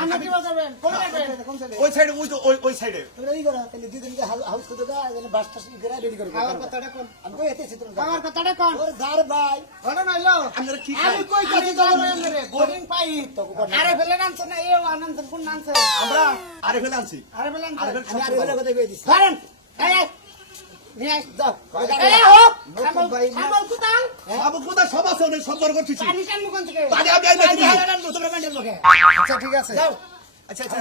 আপনি কি বাজাবেন কোন যাবেন ওই সাইডে ওই তো ওই ওই সাইডে। তোমরা এই করো তাহলে দুদিনকে হাউস করতে গা এখানে বাস টাস করে রেডি করো আমার কথাটা কোন? আমি কই এতেছি তোমরা আমার কথাটা কোন? ওর দার ভাই। ওটা নইলো? আপনারা কি আমি কই কাছে যাব রে বোর্ডিং পাই। আরে ফেলে নামছে না এও আনন্দ কোন নামছে? আমরা আরে ফেলে আনছি। আরে ফেলে আরে ফেলে আমি আর এগুলো কথা কই দিছি ধরেন এই আচ্ছা ঠিক আছে। আচ্ছা আচ্ছা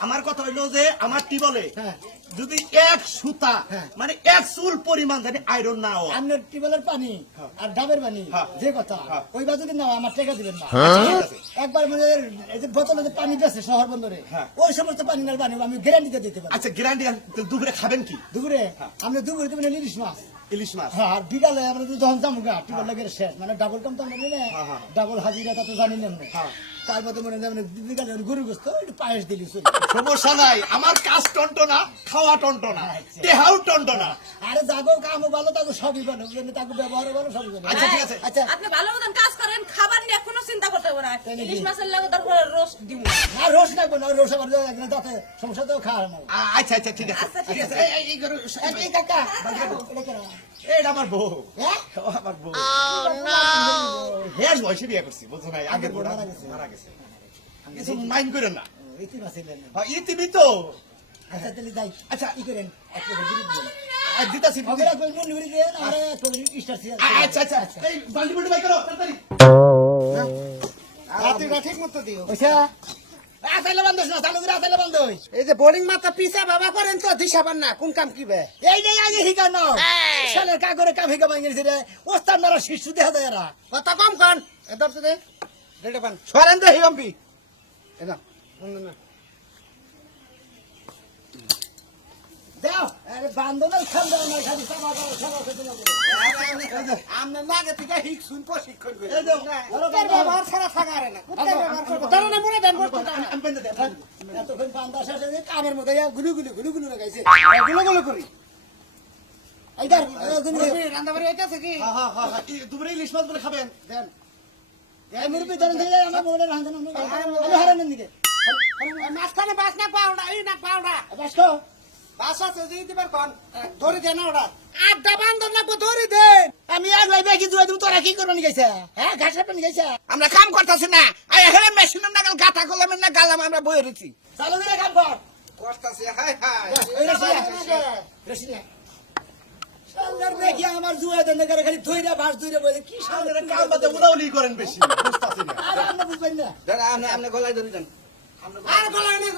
আমার কথা হইল যে আমার টিবলে হ্যাঁ। যদি এক সুতা হ্যাঁ। মানে এক চুল পরিমাণ জানি আয়রন না হয়। আপনার টিউবওয়েলের পানি আর ডাবের পানি? হ্যাঁ। যে কথা। হ্যাঁ। ওই বা যদি না আমার টাকা দিবেন না। একবার মানে এই যে বোতলে যে পানি দিয়েছে শহর বন্দরে হ্যাঁ। ওই সমস্ত পানি না পানি আমি গ্যারান্টিতে দিতে পারি। আচ্ছা গ্যারান্টি দুপুরে খাবেন কি? দুপুরে? আপনি দুপুরে দেবেন ইলিশ মাছ। ইলিশ মাছ হ্যাঁ আর বিকালে আমরা তো যখন যাব গা টিউবওয়েল লাগে শেষ মানে ডাবল কাম তো আমরা নিলে হ্যাঁ, হ্যাঁ। ডাবল হাজিরা তা তো জানি না হ্যাঁ। তার মধ্যে মনে হয় মানে বিকালে গরু গোস্ত একটু পায়েস দিলি সমস্যা নাই আমার কাজ টন্টনা খাওয়া টন্টনা আচ্ছা। দেহাও টন্টনা আরে যাগো কামও ভালো তাকে সবই ভালো তাকে ব্যবহারও ভালো সবই ভালো আচ্ছা, ঠিক আছে। আচ্ছা আপনি ভালো মতন কাজ করেন খাবার নিয়ে কোনো চিন্তা করতে হবে না? ইলিশ মাছের লাগে তারপরে রোস্ট দিব না রোজ লাগবে না রোজ আবার একদিন দাঁতে সমস্যা তো খাওয়া না আচ্ছা আচ্ছা ঠিক আছে আচ্ছা, ঠিক আছে এই কাকা এটা আমার বউ। হ্যাঁ? আমার বউ। হেয়ার বয়সে বিয়ে করছি বুঝছ নাই? আগে মারা গেছে। কিছু মাইন্ড করেন না। ইতিবি তো আচ্ছা তাহলে যাই। আচ্ছা। ই করেন? দিতাছি আচ্ছা আচ্ছা। রাতিটা ঠিক মতো দিও। ওইসা আসাইলে বান্ধব না চালু করে আসাইলে বান্ধব এই যে বোর্ডিং মাথা পিছা বাবা করেন তো দিশাবান না কোন কাম কিবে এই যে আগে হিকা শালের কা কাম হিকা ভাঙিয়েছে রে ওস্তাদ মারা শিশু দেখা যায় এরা। কত কম কন? এদর তো দে পান। সরেন দে হিম্পি এদা না দাও আরে বান্ধব খান দাও না কামের মধ্যে গুলু গুলু গুলু গুলু লাগাইছে। গুলো গুলো করি। কি? হ্যাঁ হ্যাঁ হ্যাঁ ইলিশ মাছ বলে খাবেন? দেন। এই ধরেন দিয়ে আমার মোবাইলে রান্ধন আমি হারানোর দিকে মাঝখানে বাস না এই না পাউডা বাস দিবার কোন ধরে দেন ওটা ধরে দেন আমি তুমি তোরা কি করনি গেছে? হ্যাঁ ঘাস গেছে? আমরা কাম করতেছি না। আই হেলে মেশিনের নাগাল গাতা করলাম না গালাম আমরা বয়ে রয়েছি চালু করে কাম কর। করতেছি হাই হাই এই রসিয়া রসিয়া সামনের দেখি আমার জুয়া দেন করে খালি ধইরা বাস ধইরা বলে কি সামনে আপনারা কাম বাদে উড়াউলি করেন বেশি বুঝতাছি না। আর আপনি বুঝবেন না। দাঁড়া আপনি আপনি গলায় ধরে দেন আর গলায় না